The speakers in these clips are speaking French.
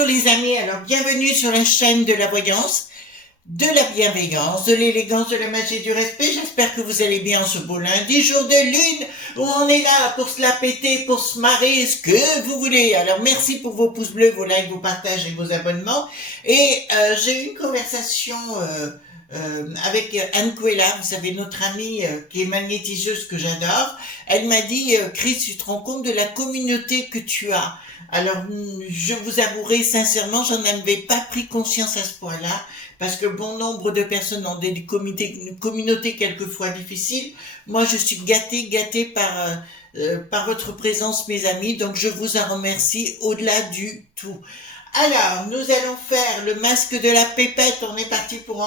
Bonjour les amis, alors bienvenue sur la chaîne de la voyance, de la bienveillance, de l'élégance, de la magie et du respect. J'espère que vous allez bien ce beau lundi, jour de lune, où on est là pour se la péter, pour se marrer, ce que vous voulez. Alors merci pour vos pouces bleus, vos likes, vos partages et vos abonnements. Et j'ai eu une conversation avec Anne Couella, vous savez, notre amie qui est magnétiseuse que j'adore. Elle m'a dit, Chris, tu te rends compte de la communauté que tu as? Alors, je vous avouerai sincèrement, j'en avais pas pris conscience à ce point-là, parce que bon nombre de personnes ont des communautés quelquefois difficiles. Moi, je suis gâtée par votre présence, mes amis, donc je vous en remercie au-delà du tout. Alors, nous allons faire le masque de la pépette. On est parti pour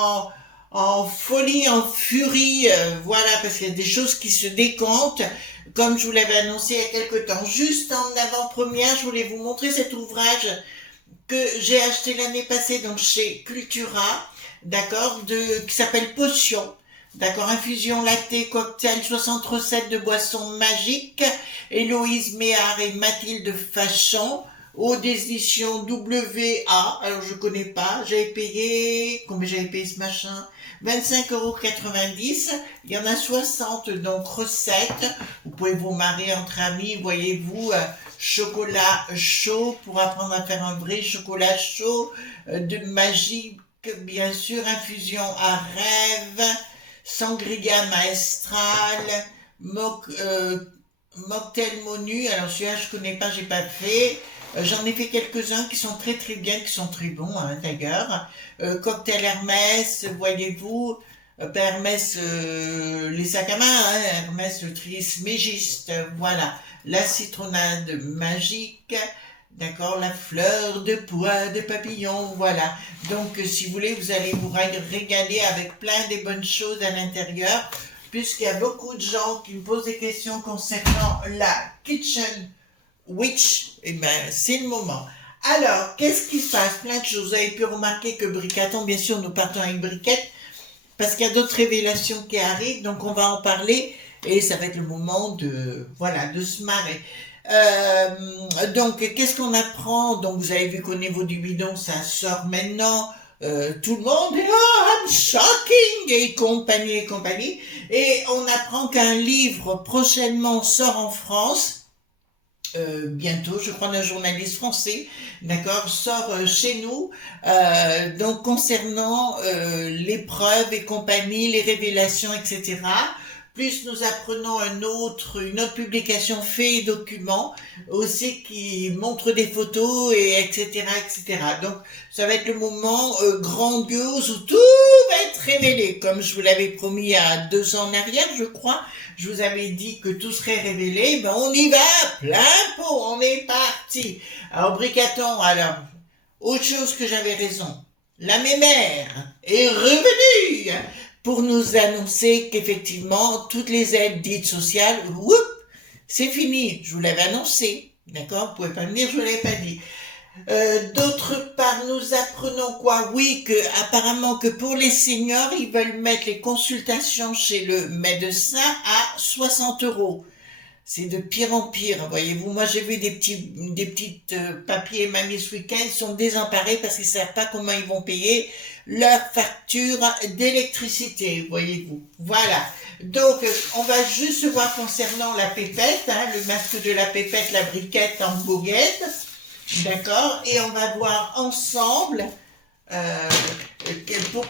en folie, en furie, voilà, parce qu'il y a des choses qui se décantent, comme je vous l'avais annoncé il y a quelque temps. Juste en avant-première, je voulais vous montrer cet ouvrage que j'ai acheté l'année passée, donc chez Cultura, d'accord, qui s'appelle Potion. D'accord, infusion latte, cocktail, 60 recettes de boissons magiques, Héloïse Méhard et Mathilde Fachon, aux éditions WA, alors je connais pas, j'avais payé, combien j'avais payé ce machin? 25,90 €, il y en a 60, donc recettes, vous pouvez vous marier entre amis, voyez-vous, chocolat chaud, pour apprendre à faire un vrai chocolat chaud, de magie, bien sûr, infusion à rêve, sangria maestral, mocktail Monu, alors celui-là je connais pas, j'ai pas fait. J'en ai fait quelques-uns qui sont très très bien, qui sont très bons hein, d'ailleurs. Cocktail Hermès, voyez-vous, Hermès, les sacs à main, hein, Hermès le trismégiste, voilà. La citronnade magique, d'accord, la fleur de pois de papillon, voilà. Donc si vous voulez, vous allez vous régaler avec plein de bonnes choses à l'intérieur, puisqu'il y a beaucoup de gens qui me posent des questions concernant la Kitchen Witch, eh ben, c'est le moment. Alors, qu'est-ce qui se passe? Plein de choses. Vous avez pu remarquer que Bricaton, bien sûr, nous partons avec Briquette, parce qu'il y a d'autres révélations qui arrivent, donc on va en parler, et ça va être le moment de, voilà, de se marrer. Donc, qu'est-ce qu'on apprend? Donc, vous avez vu qu'au niveau du bidon, ça sort maintenant. Tout le monde est là, I'm shocking, et compagnie, et compagnie. Et on apprend qu'un livre prochainement sort en France. Bientôt, je crois, d'un journaliste français, d'accord, sort chez nous, donc concernant l'épreuve et compagnie, les révélations, etc. Plus nous apprenons une autre publication fait et document aussi qui montre des photos et etc. etc. Donc ça va être le moment grandiose où tout va être révélé, comme je vous l'avais promis il y a 2 ans en arrière, je crois. Je vous avais dit que tout serait révélé, ben on y va, plein pot, on est parti. Alors Bricaton, alors, autre chose que j'avais raison, la mémère est revenue pour nous annoncer qu'effectivement, toutes les aides dites sociales, whoop, c'est fini, je vous l'avais annoncé, d'accord, vous pouvez pas me dire, je vous l'avais pas dit. D'autre part, nous apprenons quoi? Oui, que apparemment que pour les seniors, ils veulent mettre les consultations chez le médecin à 60 €. C'est de pire en pire, voyez-vous. Moi, j'ai vu des petites papiers mamie ce week-end, ils sont désemparés parce qu'ils savent pas comment ils vont payer leur facture d'électricité, voyez-vous. Voilà. Donc, on va juste voir concernant la pépette, hein, le masque de la pépette, la briquette en goguette. D'accord, et on va voir ensemble,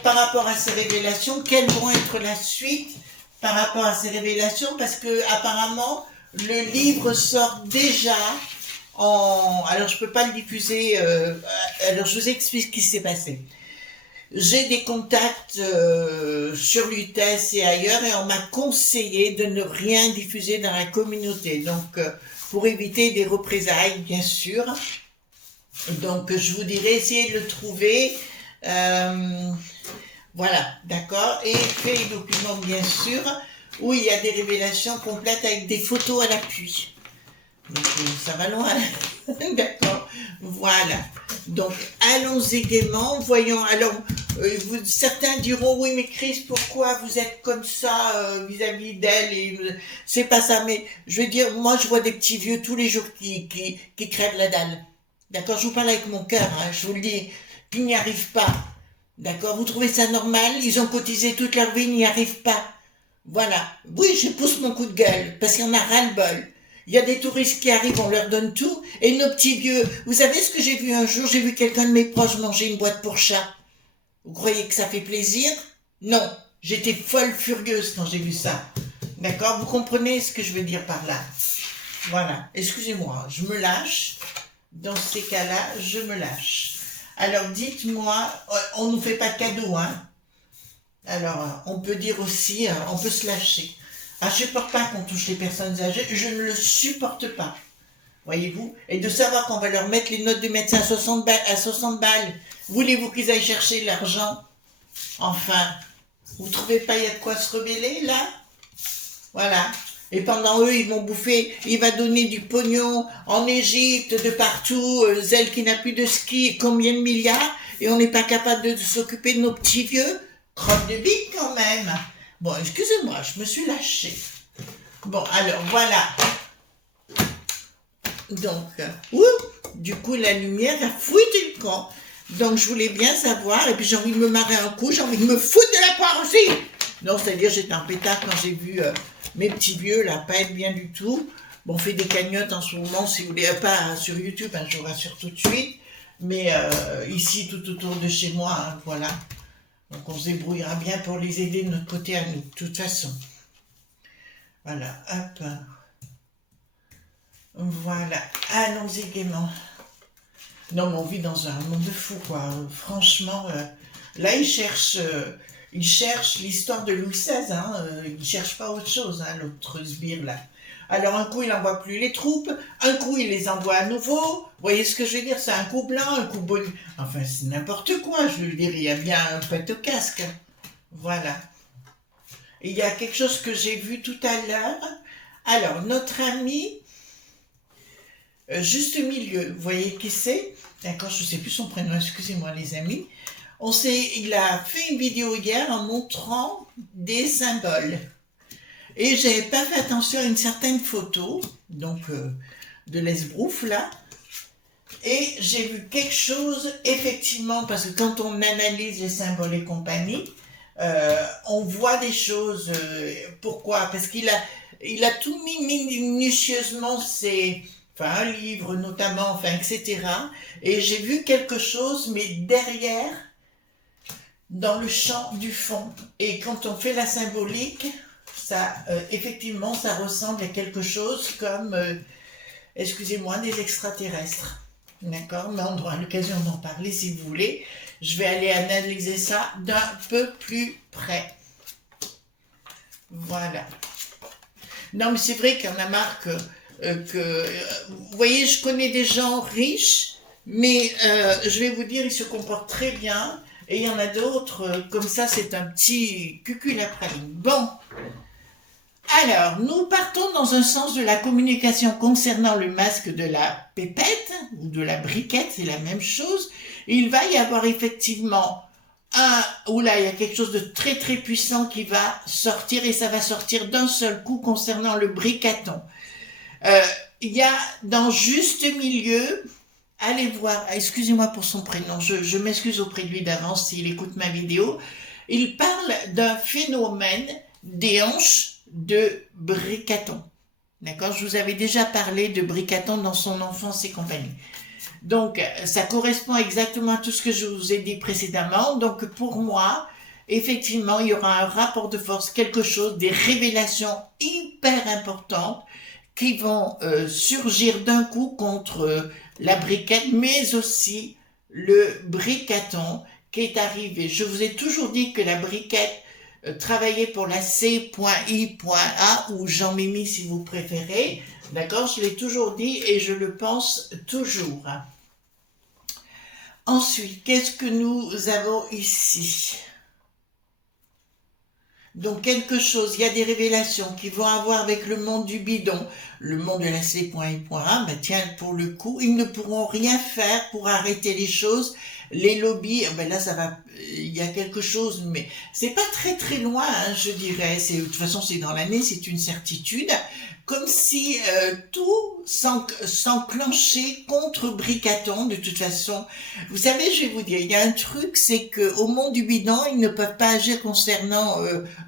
par rapport à ces révélations, quelles vont être la suite par rapport à ces révélations, parce que apparemment le livre sort déjà alors je peux pas le diffuser, alors je vous explique ce qui s'est passé. J'ai des contacts sur l'UTES et ailleurs, et on m'a conseillé de ne rien diffuser dans la communauté, donc pour éviter des représailles, bien sûr. Donc, je vous dirai, essayez de le trouver. Voilà, d'accord. Et fait et document, bien sûr, où il y a des révélations complètes avec des photos à l'appui. Donc, ça va loin. D'accord. Voilà. Donc, allons-y gaiement. Voyons. Alors, certains diront, oui, mais Chris, pourquoi vous êtes comme ça vis-à-vis d'elle et c'est pas ça. Mais je veux dire, moi, je vois des petits vieux tous les jours qui crèvent la dalle. D'accord, je vous parle avec mon cœur, hein, je vous le dis, qu'ils n'y arrivent pas. D'accord, vous trouvez ça normal? Ils ont cotisé toute leur vie, ils n'y arrivent pas. Voilà. Oui, je pousse mon coup de gueule, parce qu'il y en a ras-le-bol. Il y a des touristes qui arrivent, on leur donne tout, et nos petits vieux. Vous savez ce que j'ai vu un jour? J'ai vu quelqu'un de mes proches manger une boîte pour chat. Vous croyez que ça fait plaisir? Non. J'étais folle furieuse quand j'ai vu ça. D'accord? Vous comprenez ce que je veux dire par là? Voilà. Excusez-moi, je me lâche. Dans ces cas-là, je me lâche. Alors dites-moi, on ne nous fait pas de cadeaux, hein? Alors, on peut dire aussi, on peut se lâcher. Ah, je ne supporte pas qu'on touche les personnes âgées, je ne le supporte pas. Voyez-vous? Et de savoir qu'on va leur mettre les notes du médecin à 60 balles. Voulez-vous qu'ils aillent chercher l'argent? Enfin, vous trouvez pas il y a de quoi se rebeller, là? Voilà. Et pendant eux, ils vont bouffer, il va donner du pognon en Égypte, de partout, Zelle qui n'a plus de ski, combien de milliards, et on n'est pas capable de s'occuper de nos petits vieux? Crotte de bite quand même. Bon, excusez-moi, je me suis lâchée. Bon, alors voilà. Donc, du coup, la lumière a fouetté le camp. Donc, je voulais bien savoir, et puis j'ai envie de me marrer un coup, j'ai envie de me foutre de la poire aussi. Non, c'est-à-dire, j'étais en pétard quand j'ai vu mes petits vieux, là, pas être bien du tout. Bon, on fait des cagnottes en ce moment, si vous voulez, pas sur YouTube, hein, je vous rassure tout de suite, mais ici, tout autour de chez moi, hein, voilà. Donc, on se débrouillera bien pour les aider de notre côté à nous, de toute façon. Voilà, hop. Voilà, allons-y gaiement. Non, mais on vit dans un monde de fou, quoi. Franchement, là, ils cherchent l'histoire de Louis XVI, hein. Ils cherchent pas autre chose, hein, l'autre sbire, là. Alors, un coup, il n'envoie plus les troupes, un coup, il les envoie à nouveau. Vous voyez ce que je veux dire? C'est un coup blanc, un coup bon. Enfin, c'est n'importe quoi, je veux dire, il y a bien un pet au casque. Voilà. Et il y a quelque chose que j'ai vu tout à l'heure. Alors, notre ami... juste milieu, vous voyez qui c'est? D'accord, je ne sais plus son prénom, excusez-moi les amis. Il a fait une vidéo hier en montrant des symboles. Et j'avais pas fait attention à une certaine photo, donc de l'esbrouf là. Et j'ai vu quelque chose, effectivement, parce que quand on analyse les symboles et compagnie, on voit des choses. Pourquoi? Parce qu'il a tout mis minutieusement, un livre notamment, enfin, etc. Et j'ai vu quelque chose, mais derrière, dans le champ du fond. Et quand on fait la symbolique, ça, effectivement, ça ressemble à quelque chose comme, excusez-moi, des extraterrestres. D'accord? Mais on aura l'occasion d'en parler si vous voulez. Je vais aller analyser ça d'un peu plus près. Voilà. Non, mais c'est vrai qu'il y en a marre vous voyez, je connais des gens riches, mais je vais vous dire, ils se comportent très bien, et il y en a d'autres, comme ça, c'est un petit cucul après. Bon, alors, nous partons dans un sens de la communication concernant le masque de la pépette, ou de la briquette, c'est la même chose. Il va y avoir effectivement il y a quelque chose de très très puissant qui va sortir, et ça va sortir d'un seul coup concernant le bricaton. Il y a dans Juste Milieu, allez voir, excusez-moi pour son prénom, je m'excuse auprès de lui d'avance s'il écoute ma vidéo, il parle d'un phénomène des hanches de bricaton. D'accord? Je vous avais déjà parlé de bricaton dans son enfance et compagnie. Donc, ça correspond exactement à tout ce que je vous ai dit précédemment. Donc, pour moi, effectivement, il y aura un rapport de force, quelque chose, des révélations hyper importantes qui vont surgir d'un coup contre la briquette, mais aussi le bricaton qui est arrivé. Je vous ai toujours dit que la briquette travaillait pour la C.I.A ou Jean-Mimi si vous préférez. D'accord? Je l'ai toujours dit et je le pense toujours. Ensuite, qu'est-ce que nous avons ici? Donc quelque chose, il y a des révélations qui vont avoir avec le monde du bidon, le monde de la C.I.A, ben tiens, pour le coup, ils ne pourront rien faire pour arrêter les choses. Les lobbies, ben là ça va, il y a quelque chose, mais c'est pas très très loin, hein, je dirais. De toute façon, c'est dans l'année, c'est une certitude, comme si tout s'enclenchait contre Bricaton, de toute façon. Vous savez, je vais vous dire, il y a un truc, c'est que au monde du bidon, ils ne peuvent pas agir concernant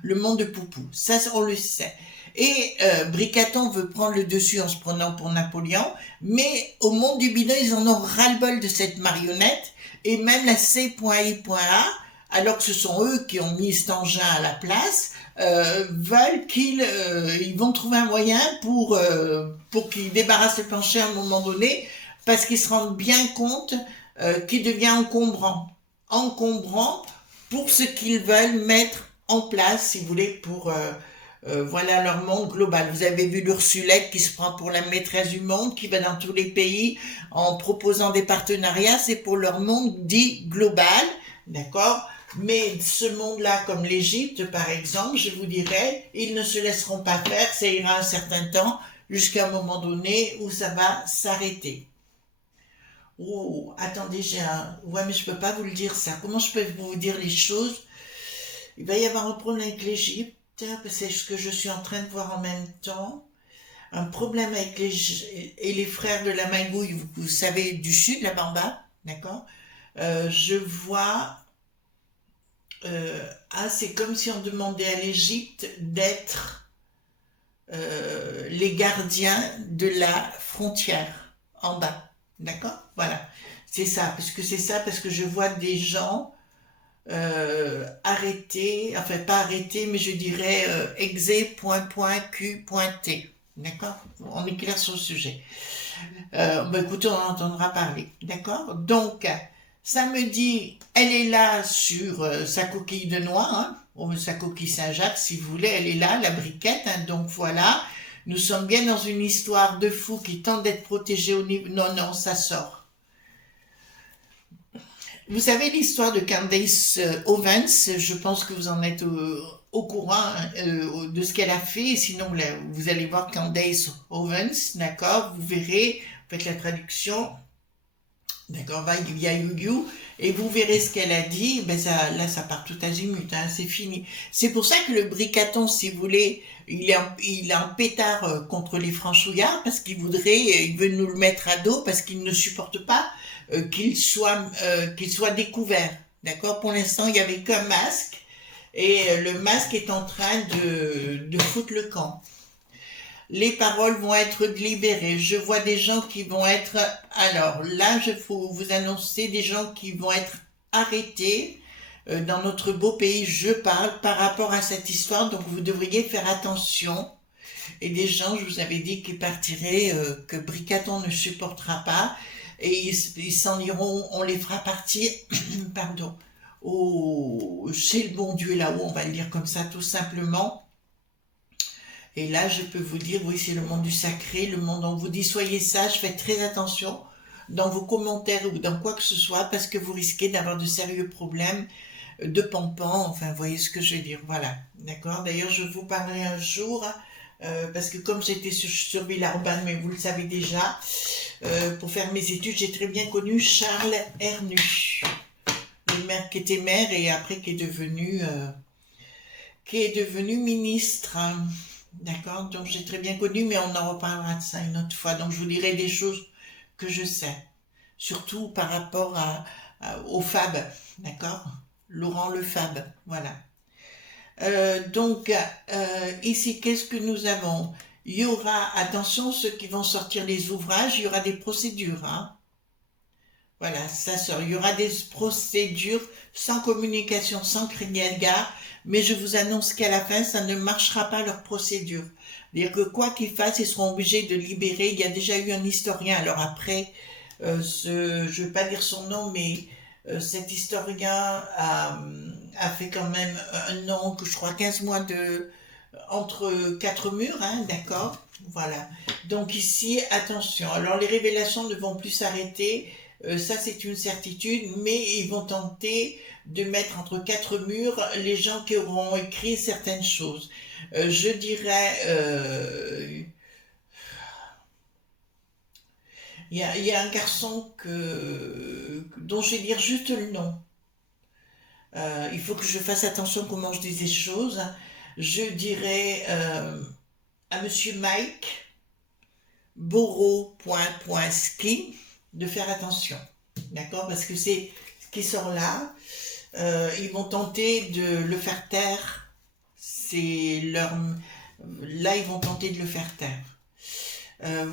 le monde de Poupou. Ça, on le sait. Et Bricaton veut prendre le dessus en se prenant pour Napoléon, mais au monde du bidon, ils en ont ras-le-bol de cette marionnette, et même la C.I.A, alors que ce sont eux qui ont mis cet engin à la place, veulent ils vont trouver un moyen pour qu'ils débarrassent le plancher à un moment donné, parce qu'ils se rendent bien compte qu'il devient encombrant pour ce qu'ils veulent mettre en place, si vous voulez, pour voilà leur monde global. Vous avez vu l'Ursulette qui se prend pour la maîtresse du monde, qui va dans tous les pays en proposant des partenariats, c'est pour leur monde dit global, d'accord? Mais ce monde-là, comme l'Égypte par exemple, je vous dirais, ils ne se laisseront pas faire, ça ira un certain temps, jusqu'à un moment donné où ça va s'arrêter. Oh, attendez, Ouais, mais je peux pas vous le dire ça. Comment je peux vous dire les choses? Il va y avoir un problème avec l'Égypte, c'est ce que je suis en train de voir en même temps. Un problème avec les frères de la Magouille, vous savez, du sud, la Bamba, d'accord? Je vois... c'est comme si on demandait à l'Égypte d'être les gardiens de la frontière, en bas, d'accord? Voilà, c'est ça, parce que je vois des gens arrêtés, enfin pas arrêtés, mais je dirais exé.Q.T. D'accord? On est clair sur le sujet. Écoutez, on en entendra parler. D'accord? Donc, ça me dit, elle est là sur sa coquille de noix, hein, ou sa coquille Saint-Jacques, si vous voulez, elle est là, la briquette. Hein, donc voilà, nous sommes bien dans une histoire de fou qui tente d'être protégé au niveau... Non, non, ça sort. Vous savez l'histoire de Candace Owens, je pense que vous en êtes au courant de ce qu'elle a fait, sinon là, vous allez voir Candace Owens, d'accord, vous verrez, faites la traduction, d'accord, va via You, et vous verrez ce qu'elle a dit, ben ça, là ça part tout azimut, hein, c'est fini. C'est pour ça que le Bricaton, si vous voulez, il est en pétard contre les franchouillards, parce il veut nous le mettre à dos, parce qu'il ne supporte pas qu'il soit découvert. D'accord? Pour l'instant, il n'y avait qu'un masque et le masque est en train de foutre le camp. Les paroles vont être libérées. Je vois des gens qui vont être... Alors là, je faut vous annoncer des gens qui vont être arrêtés dans notre beau pays. Je parle par rapport à cette histoire, donc vous devriez faire attention. Et des gens, je vous avais dit, qui partiraient, que Bricaton ne supportera pas. Et ils s'en iront, on les fera partir, pardon, chez le bon Dieu là-haut, on va le dire comme ça tout simplement. Et là, je peux vous dire, oui, c'est le monde du sacré, le monde, on vous dit, soyez sages, faites très attention dans vos commentaires ou dans quoi que ce soit, parce que vous risquez d'avoir de sérieux problèmes de pampan, enfin, vous voyez ce que je veux dire, voilà, d'accord. D'ailleurs, je vous parlerai un jour, parce que comme j'étais sur Villeurbanne, mais vous le savez déjà, pour faire mes études, j'ai très bien connu Charles Hernu, le maire qui était maire et après qui est devenu ministre. Hein. D'accord? Donc j'ai très bien connu, mais on en reparlera de ça une autre fois. Donc je vous dirai des choses que je sais, surtout par rapport au Fab, d'accord? Laurent Le Fab, voilà. Donc ici, qu'est-ce que nous avons? Il y aura, attention, ceux qui vont sortir les ouvrages, il y aura des procédures. Hein. Voilà, ça sort. Il y aura des procédures sans communication, sans crédit de gare, mais je vous annonce qu'à la fin, ça ne marchera pas leur procédure. C'est-à-dire que quoi qu'ils fassent, ils seront obligés de libérer. Il y a déjà eu un historien, alors après, je ne vais pas dire son nom, mais cet historien a fait quand même un an, que je crois 15 mois entre quatre murs, hein, d'accord? Voilà. Donc ici, attention. Alors les révélations ne vont plus s'arrêter, ça c'est une certitude, mais ils vont tenter de mettre entre quatre murs les gens qui auront écrit certaines choses. Je dirais, il y a un garçon dont je vais dire juste le nom. Il faut que je fasse attention comment je dis les choses. Je dirais à Monsieur Mike Boro.ski de faire attention, d'accord, parce que c'est ce qui sort là. Ils vont tenter de le faire taire. C'est leur Là, ils vont tenter de le faire taire.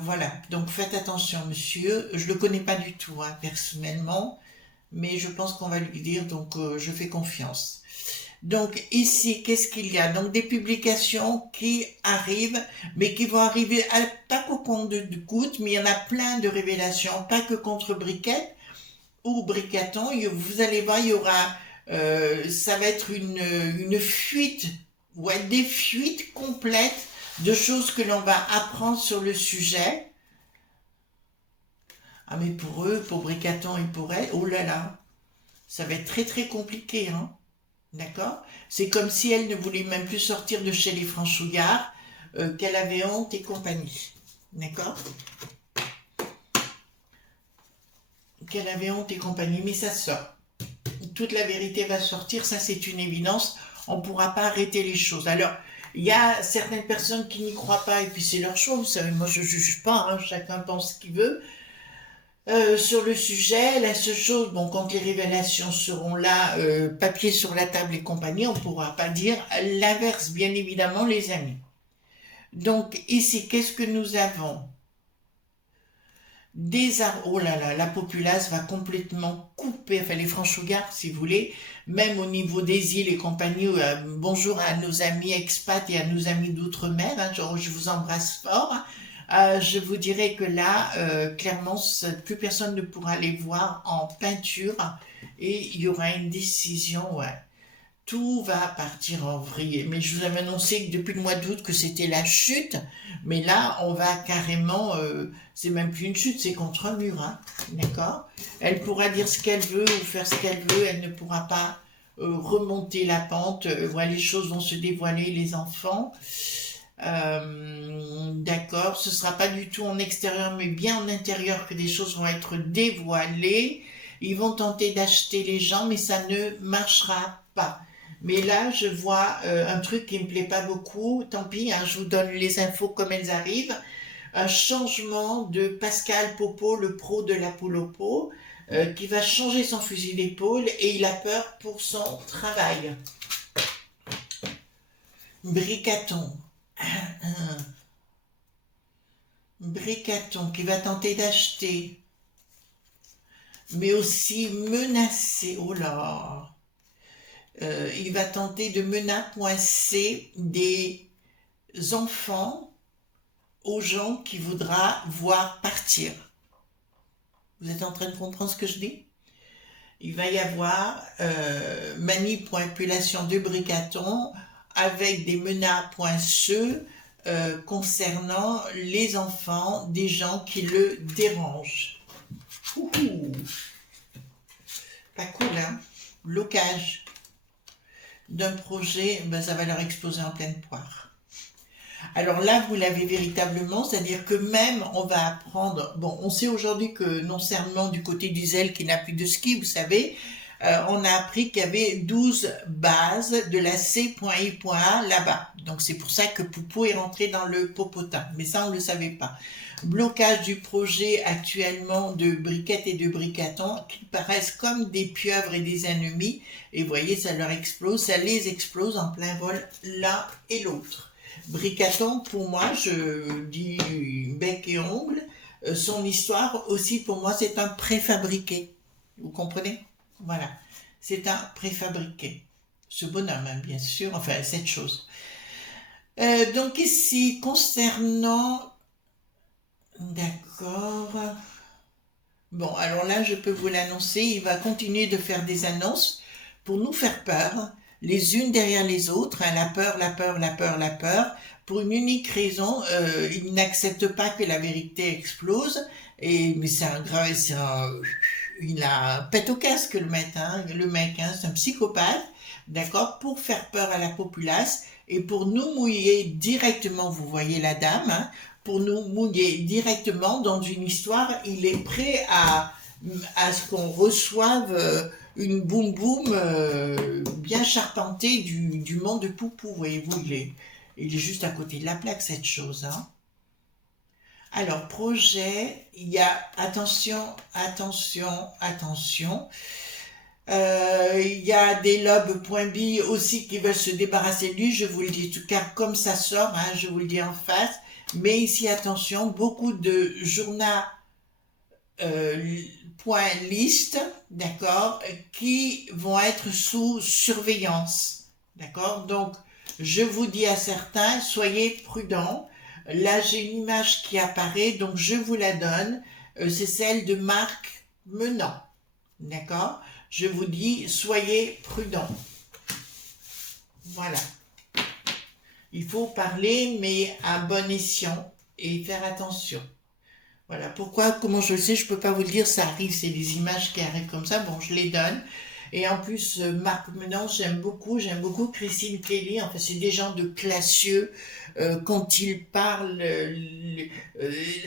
Voilà, donc faites attention, monsieur. Je le connais pas du tout, hein, personnellement, mais je pense qu'on va lui dire, donc je fais confiance. Donc ici, qu'est-ce qu'il y a? Donc des publications qui arrivent, mais qui vont arriver pas qu'au compte de gouttes, mais il y en a plein de révélations, pas que contre Briquette ou Bricaton. Vous allez voir, il y aura, ça va être une fuite, ouais, des fuites complètes de choses que l'on va apprendre sur le sujet. Ah mais pour eux, pour Bricaton et pour elle, oh là là, ça va être très très compliqué, hein. D'accord? C'est comme si elle ne voulait même plus sortir de chez les Franchouillards, qu'elle avait honte et compagnie. D'accord? Qu'elle avait honte et compagnie, mais ça sort. Toute la vérité va sortir, ça c'est une évidence. On ne pourra pas arrêter les choses. Alors, il y a certaines personnes qui n'y croient pas, et puis c'est leur choix, vous savez, moi je ne juge pas, hein, chacun pense ce qu'il veut. Sur le sujet, la seule chose, bon, quand les révélations seront là, papier sur la table et compagnie, on ne pourra pas dire l'inverse, bien évidemment, les amis. Donc, ici, qu'est-ce que nous avons? Oh là là, la populace va complètement couper, enfin les Franchouillards, si vous voulez, même au niveau des îles et compagnie. Bonjour à nos amis expats et à nos amis d'outre-mer, hein, je vous embrasse fort. Je vous dirais que là, clairement, plus personne ne pourra les voir en peinture et il y aura une décision, ouais. Tout va partir en vrille. Mais je vous avais annoncé que depuis le mois d'août que c'était la chute, mais là, on va carrément, c'est même plus une chute, c'est contre un mur, hein, d'accord? Elle pourra dire ce qu'elle veut ou faire ce qu'elle veut, elle ne pourra pas remonter la pente. Voilà, les choses vont se dévoiler, les enfants. D'accord, ce sera pas du tout en extérieur, mais bien en intérieur que des choses vont être dévoilées. Ils vont tenter d'acheter les gens, mais ça ne marchera pas. Mais là, je vois un truc qui me plaît pas beaucoup. Tant pis, hein, je vous donne les infos comme elles arrivent. Un changement de Pascal Popo, le pro de la poule au pot, qui va changer son fusil d'épaule et il a peur pour son travail. Bricaton. Bricaton qui va tenter d'acheter, mais aussi menacer. Oh là! Il va tenter de menacer des enfants aux gens qui voudra voir partir. Vous êtes en train de comprendre ce que je dis? Il va y avoir manipulation de Bricaton avec des menaces poinçeux concernant les enfants des gens qui le dérangent. Ouhou. Pas cool, hein? Blocage d'un projet, ben ça va leur exploser en pleine poire. Alors là, vous l'avez véritablement, c'est-à-dire que même on va apprendre, bon, on sait aujourd'hui que non seulement du côté du Zèle qui n'a plus de ski, vous savez, on a appris qu'il y avait 12 bases de la C.I.A là-bas. Donc c'est pour ça que Poupo est rentré dans le popotin. Mais ça, on ne le savait pas. Blocage du projet actuellement de Briquette et de Bricaton qui paraissent comme des pieuvres et des ennemis. Et vous voyez, ça leur explose, ça les explose en plein vol l'un et l'autre. Bricaton, pour moi, je dis bec et ongle, son histoire aussi, pour moi, c'est un préfabriqué. Vous comprenez? Voilà, c'est un préfabriqué. Ce bonhomme, hein, bien sûr, enfin, cette chose. Donc ici, concernant... D'accord. Bon, alors là, je peux vous l'annoncer, il va continuer de faire des annonces pour nous faire peur, les unes derrière les autres, hein, la peur, la peur, la peur, la peur, pour une unique raison, il n'accepte pas que la vérité explose, mais c'est un grave, il a un pet au casque le mec, hein, c'est un psychopathe, d'accord, pour faire peur à la populace et pour nous mouiller directement, vous voyez la dame, hein, pour nous mouiller directement dans une histoire, il est prêt à ce qu'on reçoive une boum boum bien charpentée du monde de Poupou, voyez-vous, Il est juste à côté de la plaque, cette chose, hein. Alors, projet, il y a, attention, attention, attention. Il y a des lobes point B aussi qui veulent se débarrasser de lui, je vous le dis, tout car comme ça sort, hein, je vous le dis en face. Mais ici, attention, beaucoup de journaux point liste, d'accord, qui vont être sous surveillance, d'accord. Donc, je vous dis à certains, soyez prudents. Là, j'ai une image qui apparaît, donc je vous la donne. C'est celle de Marc Menant, d'accord. Je vous dis, soyez prudents. Voilà. Il faut parler, mais à bon escient et faire attention. Voilà. Pourquoi, comment je le sais, je peux pas vous le dire, ça arrive, c'est des images qui arrivent comme ça, bon, je les donne. Et en plus, Marc Menant, j'aime beaucoup Christine Kelly, enfin, c'est des gens de classieux, quand ils parlent,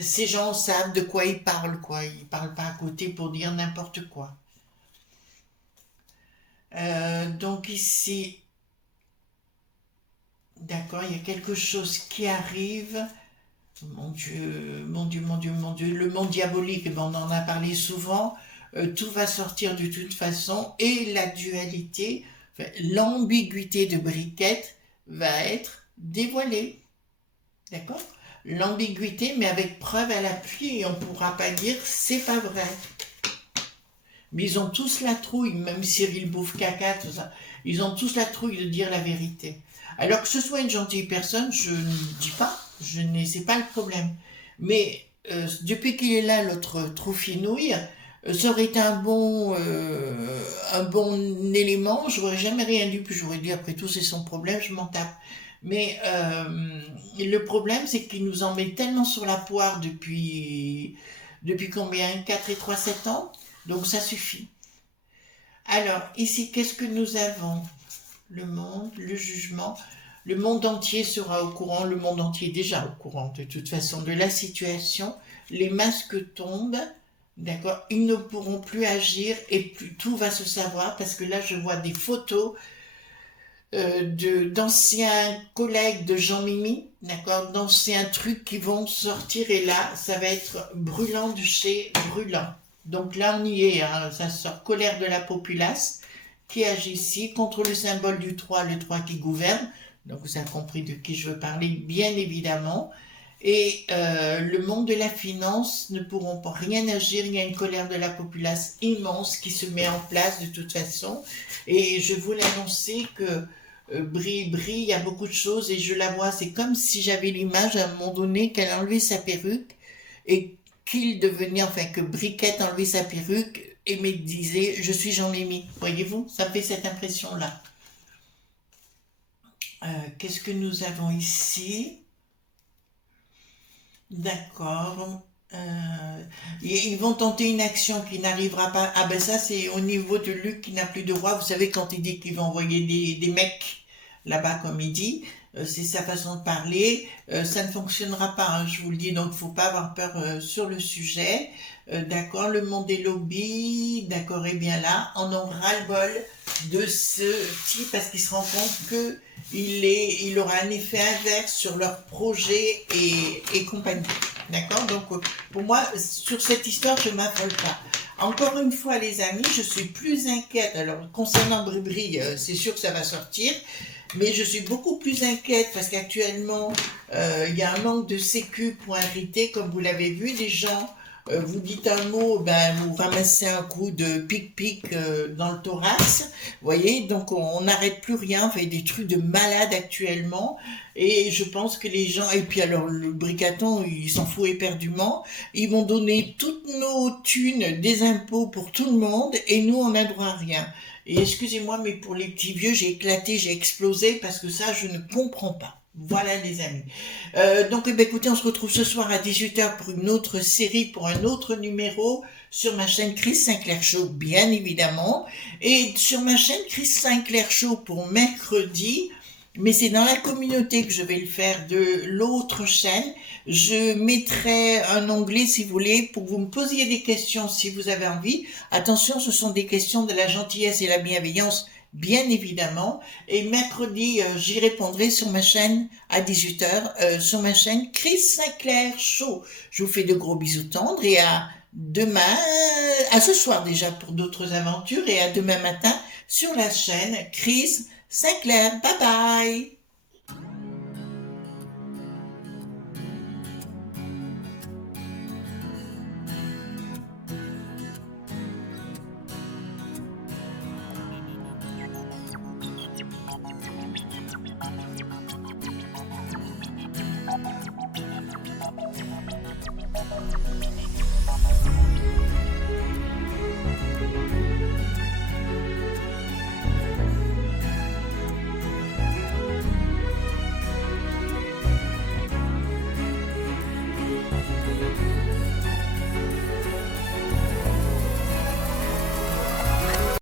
ces gens savent de quoi ils parlent, quoi. Ils parlent pas à côté pour dire n'importe quoi. Donc ici, d'accord, il y a quelque chose qui arrive. Mon Dieu, mon Dieu, mon Dieu, mon Dieu, le monde diabolique, eh ben, on en a parlé souvent. Tout va sortir de toute façon et la dualité, enfin, l'ambiguïté de Briquette va être dévoilée. D'accord. L'ambiguïté, mais avec preuve à l'appui, et on ne pourra pas dire c'est pas vrai. Mais ils ont tous la trouille, même Cyril Bouffe-Caca, tout ça, ils ont tous la trouille de dire la vérité. Alors que ce soit une gentille personne, je ne dis pas, c'est pas le problème. Mais depuis qu'il est là, l'autre Troufinouille, ça aurait été un bon élément, j'aurais jamais rien dit, puis j'aurais dit après tout c'est son problème, je m'en tape. Mais le problème, c'est qu'il nous en met tellement sur la poire depuis combien? 4 et 3, 7 ans. Donc ça suffit. Alors, ici, qu'est-ce que nous avons? Le monde, le jugement. Le monde entier sera au courant, le monde entier est déjà au courant de toute façon de la situation. Les masques tombent, d'accord? Ils ne pourront plus agir et tout va se savoir parce que là, je vois des photos d'anciens collègues de Jean-Mimi, d'accord, d'anciens trucs qui vont sortir et là, ça va être brûlant de chez brûlant. Donc là, on y est, hein, ça sort colère de la populace qui agit ici contre le symbole du 3, le 3 qui gouverne. Donc vous avez compris de qui je veux parler, bien évidemment. Et le monde de la finance ne pourront pas rien agir, il y a une colère de la populace immense qui se met en place de toute façon. Et je voulais annoncer que Brie, il y a beaucoup de choses et je la vois, c'est comme si j'avais l'image à un moment donné qu'elle a enlevé sa perruque et qu'il devenait, enfin que Briquette enlevait sa perruque et me disait je suis Jean-Mimi. Voyez-vous, ça me fait cette impression-là. Qu'est-ce que nous avons ici? D'accord. Ils vont tenter une action qui n'arrivera pas. Ah ben ça c'est au niveau de Luc qui n'a plus de roi. Vous savez quand il dit qu'il va envoyer des mecs là-bas comme il dit, c'est sa façon de parler. Ça ne fonctionnera pas, hein, je vous le dis. Donc il ne faut pas avoir peur sur le sujet. D'accord, le monde des lobbies, d'accord, et bien là, on en ras-le-bol de ce type parce qu'il se rend compte que il aura un effet inverse sur leur projet et compagnie. D'accord. Donc, pour moi, sur cette histoire, je ne m'affole pas. Encore une fois, les amis, je suis plus inquiète. Alors, concernant Bribri, c'est sûr que ça va sortir. Mais je suis beaucoup plus inquiète parce qu'actuellement, il y a un manque de sécu pour inviter, comme vous l'avez vu. Les gens, vous dites un mot, ben, vous ramassez un coup de pic-pic dans le thorax. Vous voyez, donc on n'arrête plus rien. On fait des trucs de malade actuellement. Et je pense que les gens, et puis alors le bricaton, il s'en fout éperdument, ils vont donner toutes nos thunes des impôts pour tout le monde et nous on n'a droit à rien. Et excusez-moi, mais pour les petits vieux, j'ai éclaté, j'ai explosé parce que ça, je ne comprends pas. Voilà les amis. Donc eh bien, écoutez, on se retrouve ce soir à 18h pour une autre série, pour un autre numéro sur ma chaîne Chris Sinclair Show, bien évidemment. Et sur ma chaîne Chris Sinclair Show pour mercredi, mais c'est dans la communauté que je vais le faire de l'autre chaîne. Je mettrai un onglet, si vous voulez, pour que vous me posiez des questions si vous avez envie. Attention, ce sont des questions de la gentillesse et la bienveillance bien évidemment. Et mercredi, j'y répondrai sur ma chaîne à 18h, sur ma chaîne Chris Sinclair Show. Je vous fais de gros bisous tendres et à demain, à ce soir déjà pour d'autres aventures et à demain matin sur la chaîne Chris Sinclair. Bye bye!